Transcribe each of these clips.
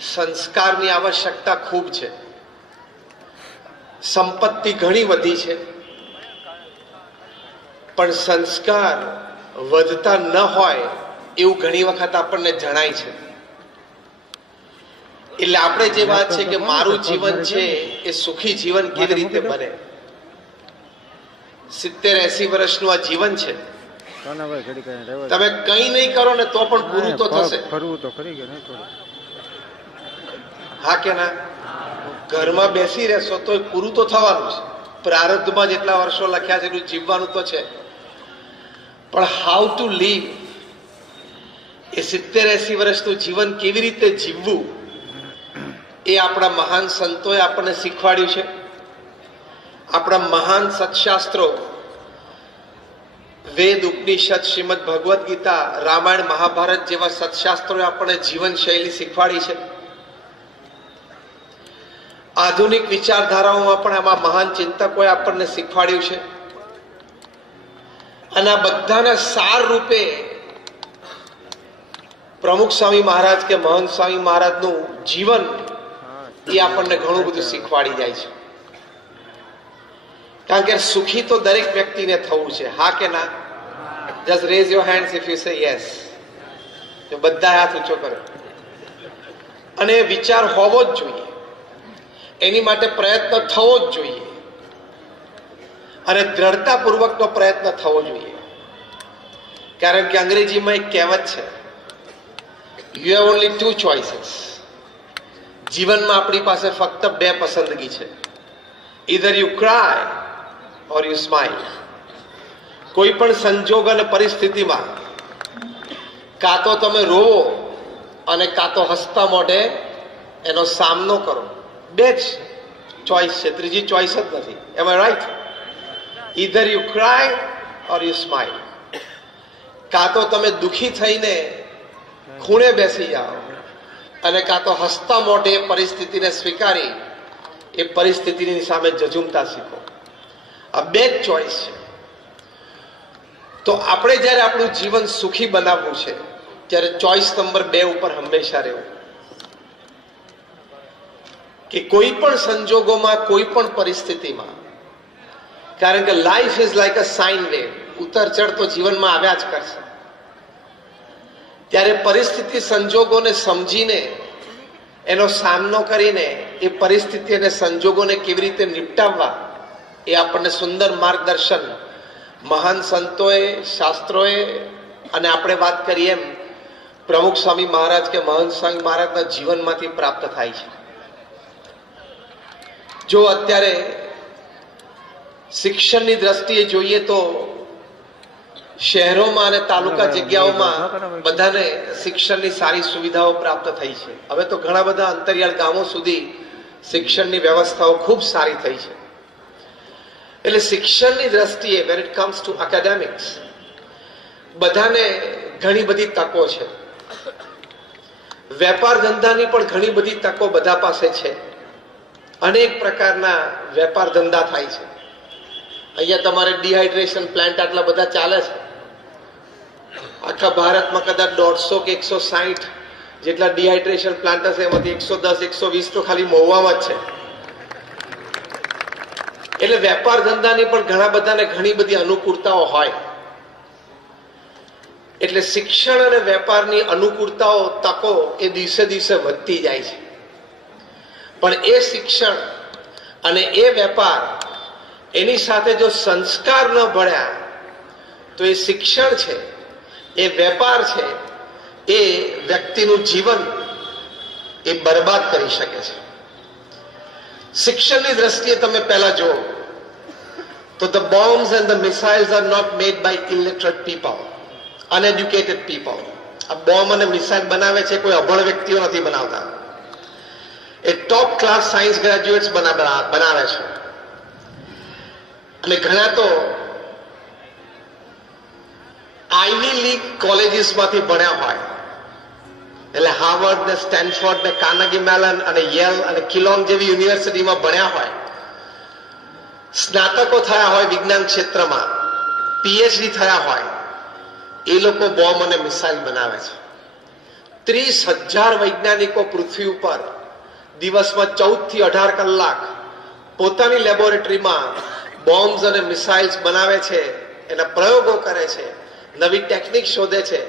સંસ્કારની આવશ્યકતા ખૂબ છે. સંપત્તિ ઘણી વધી છે. પણ સંસ્કાર વધતા ન હોય એવું ઘણી વખત આપણને જણાય છે. એટલે આપણે જે વાત છે કે મારું જીવન છે એ સુખી જીવન કેવી રીતે બને? સિત્તેર એસી વર્ષનું આ જીવન છે. તમે કઈ નહીં કરો ને તો પણ પૂરું તો થશે. ફરવું તો ખરી થોડું હા કે ના? ઘરમાં બેસી રહેશો તો પૂરું તો થવાનું છે. પ્રારબ્ધમાં જેટલા વર્ષો લખ્યા છે, એટલું જીવવાનું તો છે. પણ હાઉ ટુ લીવ એ સિત્તેર એસી વર્ષનું જીવન કેવી રીતે જીવવું એ આપણા મહાન સંતોએ આપણને શીખવાડ્યું છે. આપણા મહાન સત્શાસ્ત્રો વેદ, ઉપનિષદ, શ્રીમદ ભગવદ્ ગીતા, રામાયણ, મહાભારત જેવા સત્શાસ્ત્રોએ આપણને જીવન શૈલી શીખવાડી છે. આધુનિક વિચારધારાઓમાં પણ આમાં મહાન ચિંતકોએ આપણને શીખવાડ્યું છે. અને આ બધાના સાર રૂપે પ્રમુખ સ્વામી મહારાજ કે મહંત સ્વામી મહારાજનું જીવન એ આપણને ઘણું બધું શીખવાડી જાય છે. કારણ કે સુખી તો દરેક વ્યક્તિને થવું છે. હા કે ના? Just raise your hands if you say yes બધા હાથ ઊંચો કરો અને વિચાર હોવો જ જોઈએ. એની માટે પ્રયત્ન થવો જ જોઈએ. અને દ્રઢતાપૂર્વકનો પ્રયત્ન થવો જોઈએ. કારણ કે અંગ્રેજીમાં એક કહેવત છે you have only two choices જીવનમાં આપણી પાસે ફક્ત બે પસંદગી છે. Either you cry or you smile કોઈ પણ સંજોગ અને પરિસ્થિતિમાં, કાં તો તમે રોવો અને કાં તો હસતા મોઢે એનો સામનો કરો. બે જ ચોઈસ છે ત્રીજી ચોઈસ જ નથી એમ right either you cry or you smile કાં તો તમે દુઃખી થઈને ખૂણે બેસી જાઓ અને કાં તો હસતા મોઢે એ પરિસ્થિતિને સ્વીકારી એ પરિસ્થિતિની સામે જજુમતા શીખો. આ બે જ ચોઈસ છે. તો આપણે જ્યારે આપણું જીવન સુખી બનાવવું છે, ત્યારે ચોઈસ નંબર બે ઉપર હંમેશા રહેવું. કે કોઈ પણ સંજોગોમાં, કોઈ પણ પરિસ્થિતિમાં, કારણ કે life is like a sine wave ઉતર ચઢ તો જીવનમાં આવ્યા જ કરશે. ત્યારે પરિસ્થિતિ સંજોગોને સમજીને, એનો સામનો કરીને, એ પરિસ્થિતિ અને સંજોગોને કેવી રીતે નિપટાવવા, એ આપણને સુંદર માર્ગદર્શન મહાન સંતોએ, શાસ્ત્રોએ, અને આપણે વાત કરીએ એમ, પ્રમુખ સ્વામી મહારાજ કે મહંત સ્વામી મહારાજના જીવનમાંથી પ્રાપ્ત થાય છે. જો અત્યારે શિક્ષણની દ્રષ્ટિએ જોઈએ તો શહેરોમાં અને તાલુકા જગ્યાઓમાં બધાને શિક્ષણની સારી સુવિધાઓ પ્રાપ્ત થઈ છે. હવે તો ઘણા બધા અંતરિયાળ ગામો સુધી શિક્ષણની વ્યવસ્થાઓ ખૂબ સારી થઈ છે. એટલે શિક્ષણની દ્રષ્ટિએ when it comes to academics બધાને ઘણી બધી તકો છે. વેપાર ધંધાની પણ ઘણી બધી તકો બધા પાસે છે. અનેક પ્રકારના વેપાર ધંધા થાય છે. અહીંયા તમારે ડિહાઇડ્રેશન પ્લાન્ટ આટલા બધા ચાલે છે. આખા ભારતમાં કદાચ દોઢસો કે એકસો સાહીઠ જેટલા ડિહાઇડ્રેશન પ્લાન્ટ હશે, એમાંથી એકસો દસ, એકસો વીસ તો ખાલી મહુવામાં જ છે. એટલે વેપાર ધંધાની પણ ઘણા બધાને ઘણી બધી અનુકૂળતાઓ હોય. એટલે શિક્ષણ અને વેપારની અનુકૂળતાઓ તકો એ દિવસે દિવસે વધતી જાય છે. પણ એ શિક્ષણ અને એ વેપાર એની સાથે જો સંસ્કાર ન ભળ્યા, તો એ શિક્ષણ છે, એ વેપાર છે, એ વ્યક્તિનું જીવન એ બરબાદ કરી શકે છે. શિક્ષણની દ્રષ્ટિએ તમે પહેલા જુઓ, તો the bombs and the missiles are not made by illiterate people uneducated people. આ બોમ્બ અને મિસાઇલ બનાવે છે, કોઈ અભણ વ્યક્તિઓ નથી બનાવતા. એ ટોપ ક્લાસ સાયન્સ ગ્રેજ્યુએટ્સ બનાવે છે. અને ઘણા તો આઈવી લીગ કોલેજીસમાંથી ભણ્યા હોય. એટલે હાર્વર્ડ ને સ્ટેનફોર્ડ ને કાનગી મેલન અને યેલ અને કિલોંગ જેવી યુનિવર્સિટીમાં ભણ્યા હોય. સ્નાતકો થયા હોય વિજ્ઞાન ક્ષેત્રમાં. પીએચડી થયા હોય. એ લોકો બોમ્બ અને મિસાઇલ બનાવે છે. ત્રીસ હજાર વૈજ્ઞાનિકો પૃથ્વી ઉપર દિવસમાં ચૌદથી અઢાર કલાક પોતાની લેબોરેટરીમાં બોમ્બ્સ અને મિસાઇલ્સ બનાવે છે, એના પ્રયોગો કરે છે, નવી ટેકનિક શોધે છે.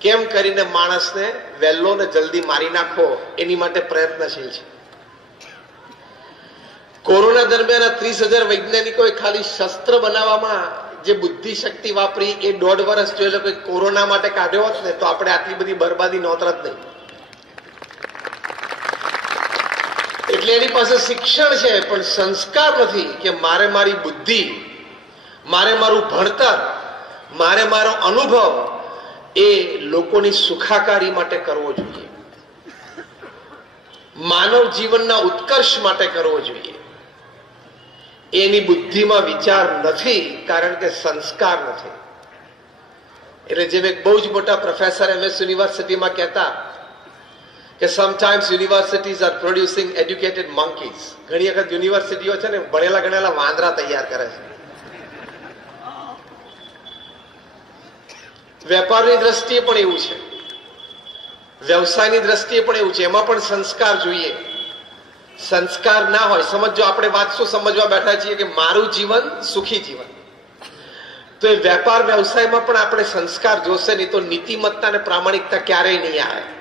કેમ કરીને માણસને વહેલો ને જલ્દી મારી નાખો, એની માટે પ્રયત્નશીલ છે. કોરોના દરમિયાન ત્રીસ હજાર વૈજ્ઞાનિકોએ ખાલી શસ્ત્ર બનાવવામાં જે બુદ્ધિ શક્તિ વાપરી એ દોઢ વર્ષ જો એ લોકોએ કોરોના માટે કાઢ્યો હોત ને, તો આપણે આટલી બધી બરબાદી નોતરત નહીં. એટલે એની પાસે શિક્ષણ છે, પણ સંસ્કાર નથી કે મારે મારી બુદ્ધિ, મારે મારું ભણતર, મારે મારો અનુભવ એ લોકોની સુખાકારી માટે કરવો જોઈએ. માનવ જીવનના ઉત્કર્ષ માટે કરવો જોઈએ. એની બુદ્ધિમાં વિચાર નથી કારણ કે સંસ્કાર નથી. એટલે જેમ એક બહુ જ મોટા પ્રોફેસર એમએસ યુનિવર્સિટીમાં કહેતા કે sometimes universities are producing educated monkeys ઘણી વખત યુનિવર્સિટીઓ છે ને ભણેલા ગણેલા વાંદરા તૈયાર કરે છે. વેપારની દ્રષ્ટિએ પણ એવું છે. વ્યવસાયની દ્રષ્ટિએ પણ એવું છે. એમાં પણ સંસ્કાર જોઈએ. સંસ્કાર ના હોય. સમજો આપણે વાત શું સમજવા બેઠા છીએ કે મારું જીવન સુખી જીવન. તો એ વેપાર વ્યવસાયમાં પણ આપણે સંસ્કાર જોશે નહીં તો નીતિમત્તા અને પ્રામાણિકતા ક્યારેય નહીં આવે.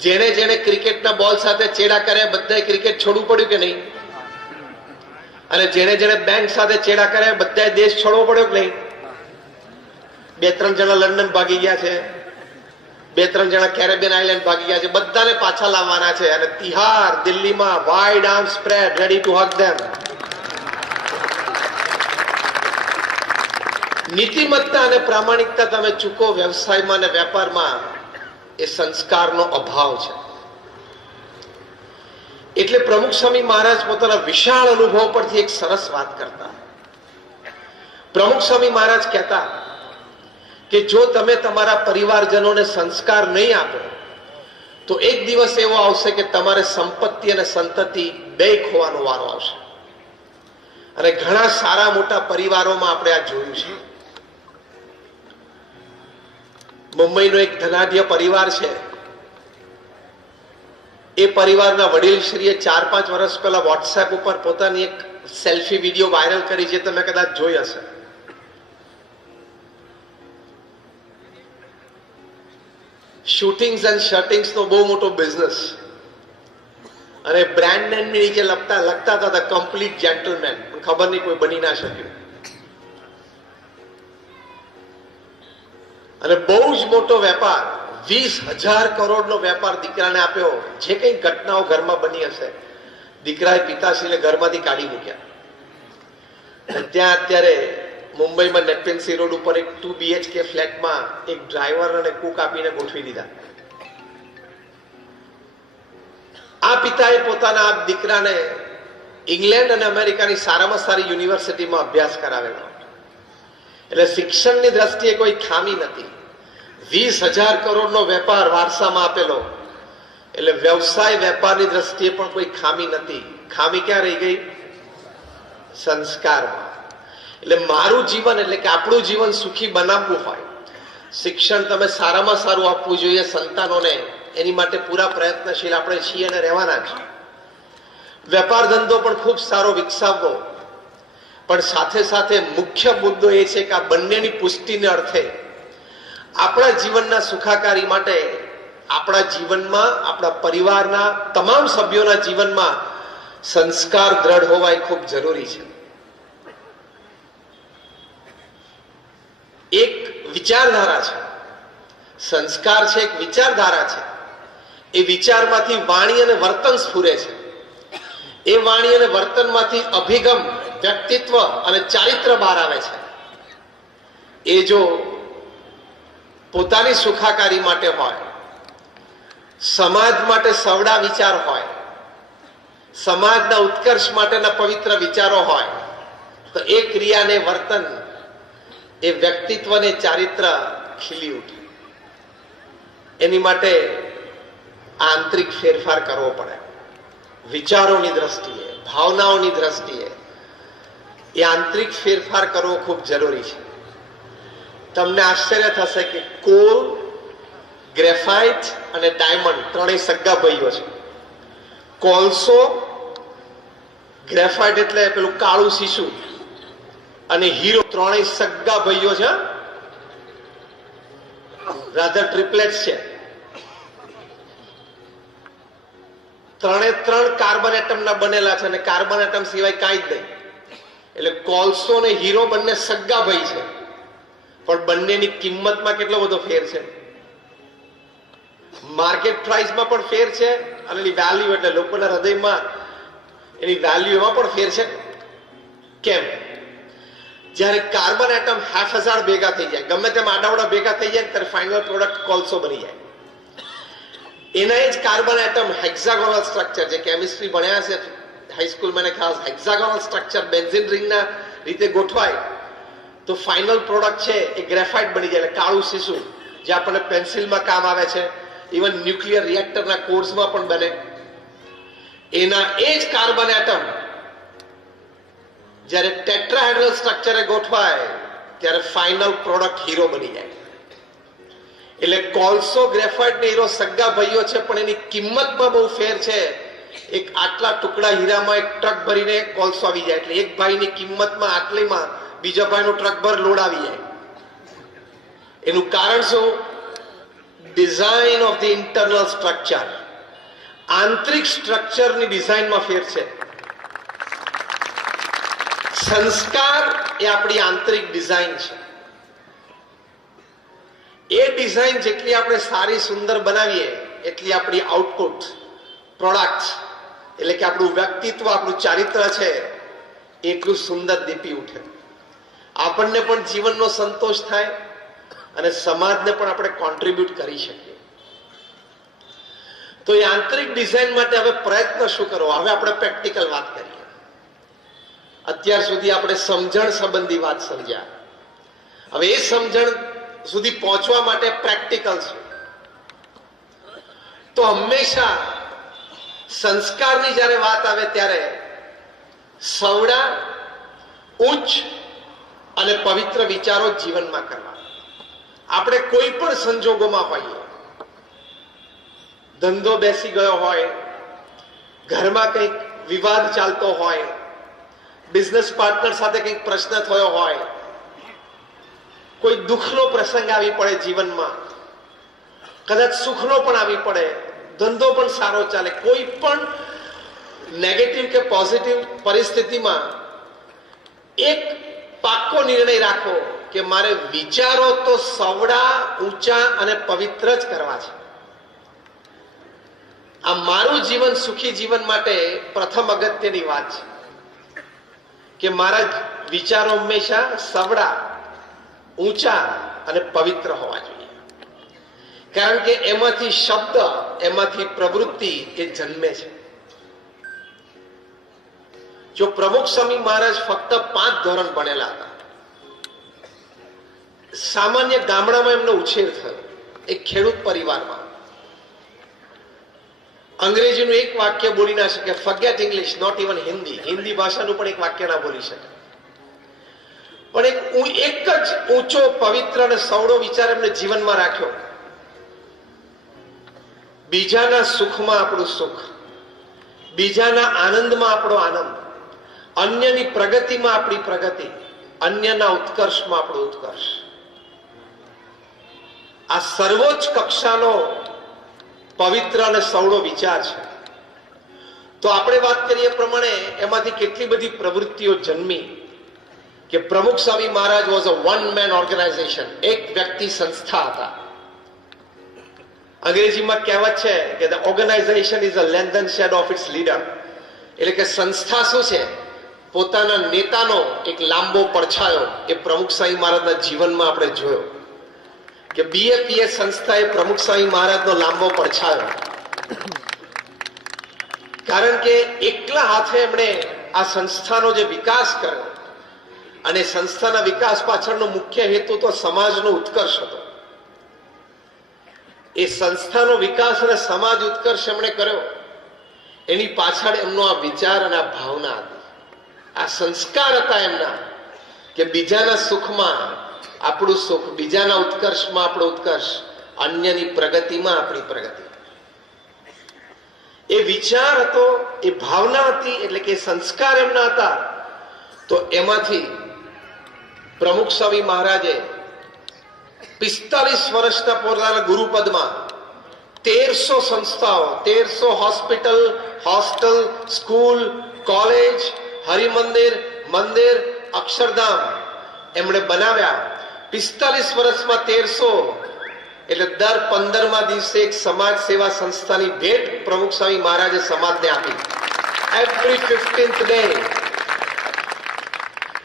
જેણે જેણે ક્રિકેટના બોલ સાથે ચેડા કર્યા, બધાએ ક્રિકેટ છોડવું પડ્યું કે નહીં? અને જેણે જેણે બેંક સાથે ચેડા કર્યા, બધાએ દેશ છોડવો પડ્યો કે નહીં? બે ત્રણ જણા લંડન ભાગી ગયા છે. બે ત્રણ જણા કેરેબિયન આઇલેન્ડ ભાગી ગયા છે. બધાને પાછા લાવવાના છે અને તિહાર દિલ્હીમાં wide arm spread ready to hug them નીતિમત્તા અને પ્રામાણિકતા તમે ચૂકો વ્યવસાયમાં અને વેપારમાં. એ સંસ્કારનો અભાવ છે. એટલે પ્રમુખ સ્વામી મહારાજ પોતાના વિશાળ અનુભવ પરથી એક સરસ વાત કરતા. પ્રમુખ સ્વામી મહારાજ કહેતા કે જો તમે તમારા પરિવારજનોને સંસ્કાર નહીં આપો, તો એક દિવસ એવો આવશે કે તમારે સંપત્તિ અને સંતતિ બે ખોવાનો વારો આવશે. અને ઘણા સારા મોટા પરિવારોમાં આપણે આ જોયું છે. મુંબઈનો એક ધનાઢ્ય પરિવાર છે. એ પરિવારના વડીલશ્રીએ ચાર પાંચ વર્ષ પહેલા વોટ્સએપ ઉપર પોતાની એક સેલ્ફી વીડિયો વાયરલ કરી છે તમે કદાચ જોઈ હશે. શૂટિંગ્સ એન્ડ શટિંગ્સ નો બહુ મોટો બિઝનેસ અને બ્રાન્ડ નેમ નીચે લખતા લખતા હતા કમ્પ્લીટ જેન્ટલમેન ખબર નહીં કોઈ બની ના શક્યું. અને બહુ જ મોટો વેપાર, વીસ હજાર કરોડનો વેપાર દીકરાને આપ્યો. જે કઈ ઘટનાઓ ઘરમાં બની હશે, દીકરાએ પિતાશ્રીને ઘરમાંથી કાઢી મૂક્યા. ત્યાં અત્યારે મુંબઈમાં નેપેન્સી રોડ ઉપર એક ટુ બીએચકે ફ્લેટમાં એક ડ્રાઈવર અને કુક આપીને ગોઠવી દીધા. આ પિતાએ પોતાના દીકરાને ઇંગ્લેન્ડ અને અમેરિકાની સારામાં સારી યુનિવર્સિટીમાં અભ્યાસ કરાવેલો. એટલે શિક્ષણની દ્રષ્ટિએ કોઈ ખામી નથી. વીસ હજાર કરોડનો વેપાર વારસામાં આપેલો. એટલે વ્યવસાય વેપારની દ્રષ્ટિએ પણ કોઈ ખામી નથી. ખામી ક્યાં રહી ગઈ? સંસ્કારમાં. એટલે મારું જીવન એટલે કે આપણું જીવન સુખી બનાવવું હોય, શિક્ષણ તમે સારામાં સારું આપવું જોઈએ સંતાનોને. એની માટે પૂરા પ્રયત્નશીલ આપણે છીએ અને રહેવાના છીએ. વેપાર ધંધો પણ ખૂબ સારો વિકસાવવો. પણ સાથે સાથે મુખ્ય મુદ્દો એ છે કે આ બંનેની પુષ્ટિને અર્થે આપણા જીવનના સુખાકારી માટે આપણા જીવનમાં, આપણા પરિવારના તમામ સભ્યોના જીવનમાં સંસ્કાર દ્રઢ હોવા એ ખૂબ જરૂરી છે. એક વિચારધારા છે. સંસ્કાર છે એક વિચારધારા છે. એ વિચારમાંથી વાણી અને વર્તન સ્ફુરે છે. એ વાણી અને વર્તનમાંથી અભિગમ, વ્યક્તિત્વ અને ચારિત્ર બહાર આવે છે. એ જો પોતાની સુખાકારી માટે હોય, સમાજ માટે સવડા વિચાર હોય, સમાજના ઉત્કર્ષ માટેના પવિત્ર વિચારો હોય, તો એ ક્રિયાને વર્તન, એ વ્યક્તિત્વને ચારિત્ર ખીલી ઉઠે. એની માટે આંતરિક ફેરફાર કરવો પડે. વિચારોની દ્રષ્ટિએ, ભાવનાઓની દ્રષ્ટિએ એ આંતરિક ફેરફાર કરવો ખૂબ જરૂરી છે. તમને આશ્ચર્ય થશે કે કોલ, ગ્રેફાઇટ અને ડાયમંડ ત્રણેય સગા ભાઈઓ છે. કોલસો, ગ્રેફાઇટ એટલે પેલું કાળું શીશુ અને હીરો ત્રણેય સગા ભાઈઓ છે. રાધર ટ્રિપ્લેટ છે. ત્રણે ત્રણ કાર્બન એટમના બનેલા છે અને કાર્બન એટમ સિવાય કાંઈ જ નહીં. એટલે કોલસો અને હીરો બંને સગા ભાઈ છે. પણ બંનેની કિંમતમાં કેટલો બધો ફેર છે? માર્કેટ પ્રાઇસમાં પણ ફેર છે અને એની વેલ્યુ એટલે લોકોના હૃદયમાં એની વેલ્યુ એમાં પણ ફેર છે. કેમ? જ્યારે કાર્બન એટમ હાફ હજાર ભેગા થઈ જાય, ગમે તેમ આડાવડા ભેગા થઈ જાય, ત્યારે ફાઇનલ પ્રોડક્ટ કોલસો બની જાય. એના જ કાર્બન એટમ હેક્ઝાગોનલ સ્ટ્રક્ચર જે કેમિસ્ટ્રી ભણ્યા છે હાઈસ્કૂલ મને ખાસ હેક્ઝાગોનલ સ્ટ્રક્ચર બેન્ઝિન રિંગના રીતે ગોઠવાય. તો ફાઇનલ પ્રોડક્ટ છે એ ગ્રેફાઇટ બની જાય કાળું શીશું, જે આપણને પેન્સિલમાં કામ આવે છે. ઇવન ન્યુક્લિયર રિએક્ટરના કોર્સમાં પણ બને. એના એ જ કાર્બન એટમ જ્યારે ટેટ્રાહેડ્રલ સ્ટ્રક્ચરે ગોઠવાય, ત્યારે ફાઇનલ પ્રોડક્ટ હીરો બની જાય. એટલે કોલસો ગ્રેફાઇટ ને હીરો સગા ભાઈઓ છે, પણ એની કિંમતમાં બહુ ફેર છે. એક આટલા ટુકડા હીરામાં એક ટ્રક ભરીને કોલસો આવી જાય, એટલે એક ભાઈની કિંમતમાં આટલીમાં બીજા ભાઈનો ટ્રક ભર લોડ આવી જાય. એનું કારણ શું? Design of the internal structure આંતરિક સ્ટ્રક્ચરની ડિઝાઇનમાં ફેર છે. સંસ્કાર એ આપણી આંતરિક ડિઝાઇન છે. એ ડિઝાઇન જેટલી આપણે સારી, સુંદર બનાવીએ, એટલી આપણી આઉટપુટ પ્રોડક્ટ એટલે કે આપણું વ્યક્તિત્વ, આપણું ચારિત્ર છે, એટલું સુંદર દીપી ઉઠે. આપણને પણ જીવનનો સંતોષ થાય અને સમાજને પણ આપણે કોન્ટ્રીબ્યુટ કરી શકીએ. તો એ આંતરિક ડિઝાઇન માટે હવે પ્રયત્ન શું કરવો? હવે આપણે પ્રેક્ટિકલ વાત કરીએ. અત્યાર સુધી આપણે સમજણ સંબંધી વાત સમજ્યા. હવે એ સમજણ સુધી પહોંચવા માટે પ્રેક્ટિકલ છે. તો હંમેશા સંસ્કારની જ્યારે વાત આવે ત્યારે સવડા, ઉચ્ચ અને પવિત્ર વિચારો જીવનમાં કરવા. આપણે કોઈ પણ સંજોગોમાં હોઈએ, ધંધો બેસી ગયો હોય, ઘરમાં કંઈક વિવાદ ચાલતો હોય બિઝનેસ પાર્ટનર સાથે કંઈક પ્રશ્ન થયો હોય કોઈ દુઃખનો પ્રસંગ આવી પડે જીવનમાં, કદાચ સુખનો પણ આવી પડે, ધંધો પણ સારો ચાલે, કોઈ પણ નેગેટિવ કે પોઝિટિવ પરિસ્થિતિમાં એક પાક્કો નિર્ણય રાખો કે મારે વિચારો તો સવડા, ઊંચા અને પવિત્ર જ કરવા છે. આ મારું જીવન સુખી જીવન માટે પ્રથમ અગત્યની વાત છે કે મારા વિચારો હંમેશા સવડા ઊંચા અને પવિત્ર હોવા જોઈએ. કારણ કે એમાંથી શબ્દ, એમાંથી પ્રવૃત્તિ એ જન્મે છે. જો પ્રમુખ સ્વામી મહારાજ ફક્ત પાંચ ધોરણ ભણેલા હતા, સામાન્ય ગામડામાં એમનો ઉછેર થયો, એક ખેડૂત પરિવારમાં. અંગ્રેજીનું એક વાક્ય બોલી ના શકે forget English not even Hindi Hindi ભાષાનું પણ એક વાક્ય ના બોલી શકે. પણ એક એક જ ઊંચો પવિત્ર અને સવડો વિચાર એમને જીવનમાં રાખ્યો. બીજાના સુખમાં આપણું સુખ, બીજાના આનંદમાં આપણો આનંદ, અન્યની પ્રગતિમાં આપણી પ્રગતિ, અન્યના ઉત્કર્ષમાં આપણો ઉત્કર્ષ. આ સર્વોચ્ચ કક્ષાનો પવિત્ર અને સવડો વિચાર છે. તો આપણે વાત કરીએ પ્રમાણે એમાંથી કેટલી બધી પ્રવૃત્તિઓ જન્મી. કે Pramukh Swami Maharaj was a one man organization એક વ્યક્તિ સંસ્થા હતા. અંગ્રેજીમાં કહેવત છે કે the organization is a lengthened shade of its leader એટલે કે સંસ્થા શું છે? પોતાના નેતાનો એક લાંબો પડછાયો એ પ્રમુખ સ્વામી મહારાજના જીવનમાં આપણે જોયો. કે બીએપીએ સંસ્થા એ પ્રમુખ સ્વામી મહારાજનો લાંબો પડછાયો. કારણ કે એકલા હાથે એમણે આ સંસ્થાનો જે વિકાસ કર્યો અને સંસ્થાના વિકાસ પાછળનો મુખ્ય હેતુ તો સમાજનો ઉત્કર્ષ હતો. એ સંસ્થાનો વિકાસ અને સમાજ ઉત્કર્ષ એમણે કર્યો. એની પાછળ એમનો આ વિચાર અને આ ભાવના હતી. આ સંસ્કાર હતા એમના કે બીજાના સુખમાં આપણું સુખ, બીજાના ઉત્કર્ષમાં આપણો ઉત્કર્ષ, અન્યની પ્રગતિમાં આપણી પ્રગતિ. એ વિચાર હતો, એ ભાવના હતી, એટલે કે સંસ્કાર એમના હતા, તો એમાંથી પ્રમુખ સ્વામી મહારાજે પિસ્તાલીસ વર્ષના પોતાના ગુરુપદમાં તેરસો સંસ્થાઓ, તેરસો હોસ્પિટલ, હોસ્ટેલ, સ્કૂલ, કોલેજ, હરિમંદિર, મંદિર, અક્ષરધામ એમણે બનાવ્યા. પિસ્તાલીસ વર્ષમાં તેરસો, એટલે દર પંદરમા દિવસે એક સમાજ સેવા સંસ્થાની ભેટ પ્રમુખ સ્વામી મહારાજે સમાજને આપી. એવરી ફિફ્ટીન્થ ડે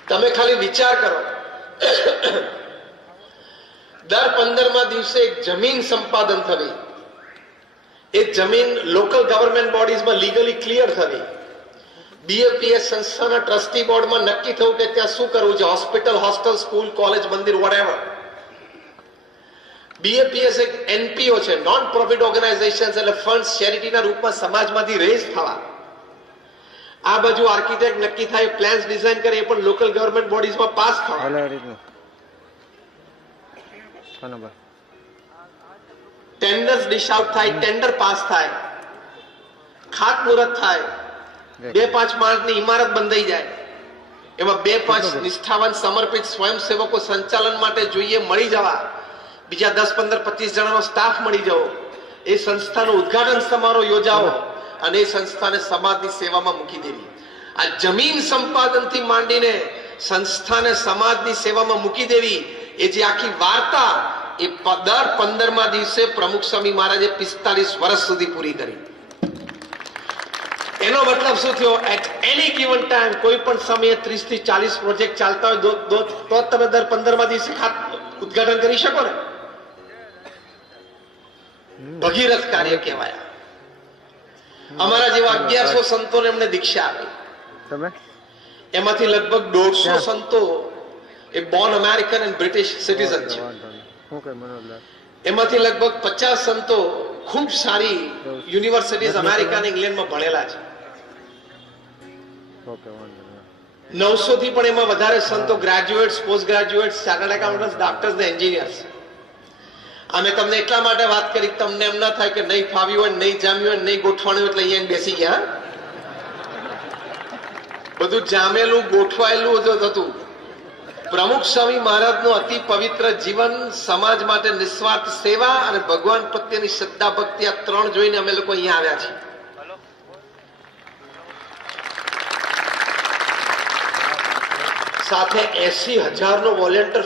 તમે ખાલી વિચાર કરો. દર પંદરમા દિવસે એક જમીન સંપાદન થવી. એ જમીન લોકલ ગવર્મેન્ટ બોડીઝમાં લીગલી ક્લિયર થવી. બીએપીએસ સંસ્થાના ટ્રસ્ટી બોર્ડમાં નક્કી થયું કે ત્યાં શું કરવું છે? હોસ્પિટલ હોસ્ટેલ સ્કૂલ કોલેજ મંદિર વોટેવર બીએપીએસ એક એનપીઓ છે નોન પ્રોફિટ ઓર્ગેનાઇઝેશન એટલે ફંડ ચેરિટીના રૂપમાં સમાજમાંથી રેઝ થવા. આ બાજુ આર્કિટેક્ટ નક્કી થાય પ્લાન્સ ડિઝાઇન કરે એ પણ લોકલ ગવર્મેન્ટ બોડીઝમાં પાસ થવા ટેન્ડર્સ ડિશ આઉટ થાય ટેન્ડર પાસ થાય. ખાતમુહૂર્ત થાય. બે પાંચ માણસની ઇમારત બંધાઈ જાય. એમાં બે પાંચ નિષ્ઠાવાન સમર્પિત સ્વયંસેવકો સંચાલન માટે જોઈએ મળી જવા. બીજા દસ પંદર પચીસ જણાનો સ્ટાફ મળી જવો. એ સંસ્થાનો ઉદ્ઘાટન સમારોહ યોજાવો. અને એ સંસ્થાને સમાજની સેવામાં મૂકી દેવી આ જમીન સંપાદનથી માંડીને સંસ્થાને સમાજની સેવામાં મૂકી દેવી, એ જે આખી વાર્તા એ દર પંદરમા દિવસે પ્રમુખ સ્વામી મહારાજે પિસ્તાલીસ વર્ષ સુધી પૂરી કરી. એનો મતલબ શું થયો? એટ એની ગિવન ટાઈમ કોઈ પણ સમયે ત્રીસથી ચાલીસ પ્રોજેક્ટ ચાલતા હોય તો તમે દર પંદરમા દિવસે ઉદ્ઘાટન કરી શકો ને? ભગીરથ કાર્ય કહેવાય. અમારા જેવા અગિયારસો સંતોને એમને દીક્ષા આપી. તમે? એમાંથી લગભગ દોઢસો સંતો એ born American and British citizen છે. એમાંથી લગભગ પચાસ સંતો ખૂબ સારી યુનિવર્સિટીઝ અમેરિકા અને ઇંગ્લેન્ડમાં ભણેલા છે. નવસો થી પણ એમાં વધારે સંતો graduates post graduates chartered accountant doctors ને એન્જિનિયર્સ અમે તમને એટલા માટે વાત કરી તમને એમ ના થાય કે નહીં ફાવ્યું હોય, નહીં જામ્યું હોય, નહીં ગોઠવાણું એટલે અહીંયા બેસી ગયા બધું જામેલું, ગોઠવાયેલું જ હતું. પ્રમુખ સ્વામી મહારાજનું અતિ પવિત્ર જીવન, સમાજ માટે નિસ્વાર્થ સેવા અને ભગવાન પ્રત્યેની શ્રદ્ધા, ભક્તિ આ ત્રણ જોઈને અમે લોકો અહીંયા આવ્યા છીએ. સાથે એસી હજારનો વોલેન્ટિયર